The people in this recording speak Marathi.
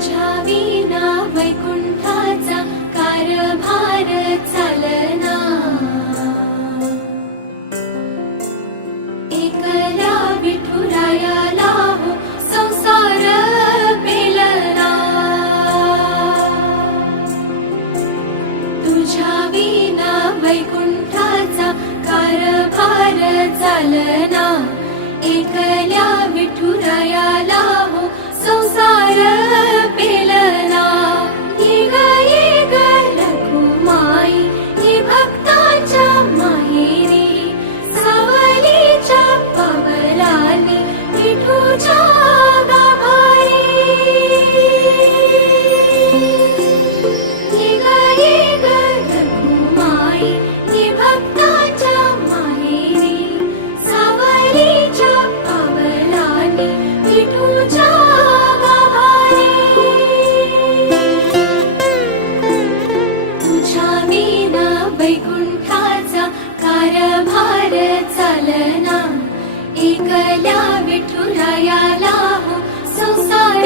तुझ्या विना वैकुंठाचा कारभार चालना। एकल्या विठुरायाला हो संसार पेलना। तुझ्या विना वैकुंठाचा कारभार चालना। एकल्या विठुरायाला हो संसार पेलना। ये ग रखुमाई ये भक्ताच्या माहेरी, सावलीच्या पावलांनी विठूच्या गाभारी। ये ग रखुमाई ये भक्ताच्या माहेरी, सावलीच्या पावलांनी विठूच्या गाभारी। तुझ्या विना वैकुंठाचा कारभार चालना। एकल्या विठुरायाला हो संसार